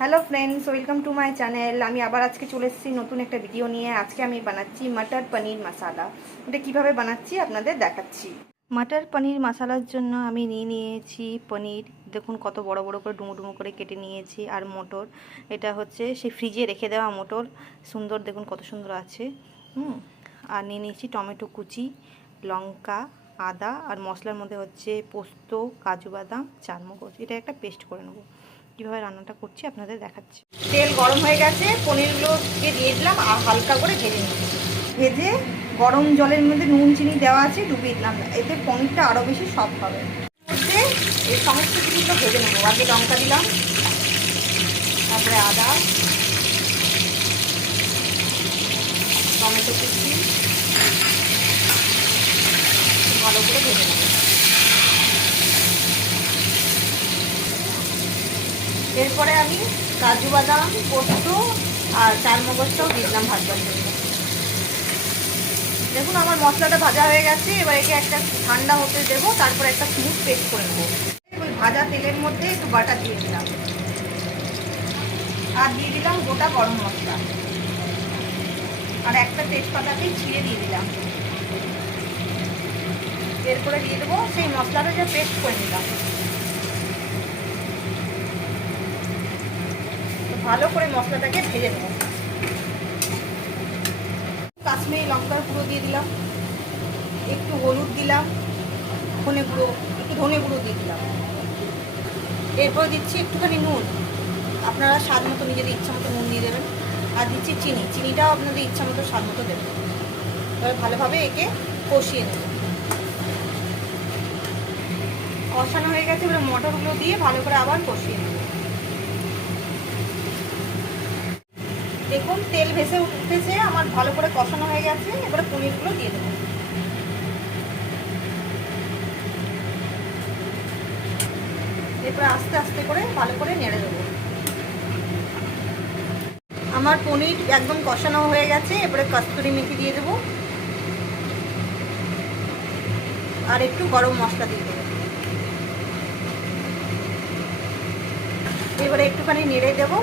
Hello friends, welcome to my channel. আমি আবার আজকে চলে এসেছি নতুন একটা ভিডিও নিয়ে। আজকে আমি বানাচ্ছি মটর পনির মশালা। এটা কিভাবে বানাচ্ছি আপনাদের দেখাচ্ছি। মটর পনির মশালার জন্য আমি নিয়েছি পনির। দেখুন কত বড় বড় করে ডুমো ডুমো করে কেটে নিয়েছি। আর মটর, এটা হচ্ছে সেই ফ্রিজে রেখে দেওয়া মটর। সুন্দর, দেখুন কত সুন্দর আছে। আর নিয়েছি টমেটো কুচি, লঙ্কা, আদা, আর মশলার মধ্যে হচ্ছে পোস্ত, কাজু বাদাম, চারমগজ। এটা একটা পেস্ট করে নেবো। কীভাবে রান্নাটা করছি আপনাদের দেখাচ্ছি। তেল গরম হয়ে গেছে, পনিরগুলোকে দিয়ে দিলাম আর হালকা করে ভেজে নিচ্ছি। ভেজে গরম জলের মধ্যে নুন চিনি দেওয়া আছে, ডুবিয়ে দিলাম। এতে পনিরটা আরও বেশি সফট হবে। মধ্যে এই সমস্ত কিছুগুলো ভেজে নেবো। আগে লঙ্কা দিলাম, তারপরে আদা, টমেটো কুচি, ভালো করে ভেজে নেবো। এরপরে আমি কাজু বাদাম, পোস্ত আর চারমগজটাও দিয়ে দিলাম ভাজবার জন্য। দেখুন আমার মশলাটা ভাজা হয়ে গেছে। এবার একে একটা ঠান্ডা হতে দেবো, তারপরে একটা স্মুথ পেস্ট করে নেবো। ওই ভাজা তেলের মধ্যে একটু বাটার দিয়ে দিলাম আর দিয়ে দিলাম গোটা গরম মশলা আর একটা তেজপাতাকে ছিঁড়ে দিয়ে দিলাম। এরপরে দিয়ে দেবো সেই মশলাটা যে পেস্ট করে নিলাম। ভালো করে মশলাটাকে ভেজে নেবো। কাশ্মীরি লঙ্কার গুঁড়ো দিয়ে দিলাম, একটু হলুদ দিলাম, ধনে গুঁড়ো দিয়ে দিলাম। এরপর দিচ্ছি একটুখানি নুন। আপনারা স্বাদ মতো নিজেদের ইচ্ছা মতো নুন দিয়ে দেবেন। আর দিচ্ছি চিনি। চিনিটাও আপনাদের ইচ্ছা মতো স্বাদ মতো দেবেন। এবার ভালোভাবে একে কষিয়ে নেব। কষানো হয়ে গেছে, এবার মটরগুলো দিয়ে ভালো করে আবার কষিয়ে নেব। দেখুন তেল ভেসে উঠেছে, আমার ভালো করে কষানো হয়ে গেছে। এবারে পনিরগুলো দিয়ে দেবো। এরপরে আস্তে আস্তে করে ভালো করে নেড়ে দেবো। আমার পনির একদম কষানো হয়ে গেছে। এবারে কস্তুরি মেথি দিয়ে দেবো আর একটু গরম মশলা দিয়ে দেবো। এবারে একটুখানি নেড়ে দেবো,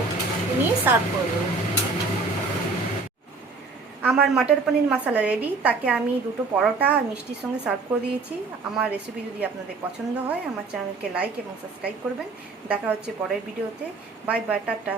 নিয়ে সার্ভ করে দেবো। আমার মটর পনির মশলা রেডি। তাকে আমি দুটো পরোটা আর মিষ্টির সঙ্গে সার্ভ করে দিয়েছি। আমার রেসিপি যদি আপনাদের পছন্দ হয় আমার চ্যানেলকে লাইক এবং সাবস্ক্রাইব করবেন। দেখা হচ্ছে পরের ভিডিওতে। Bye bye, tata.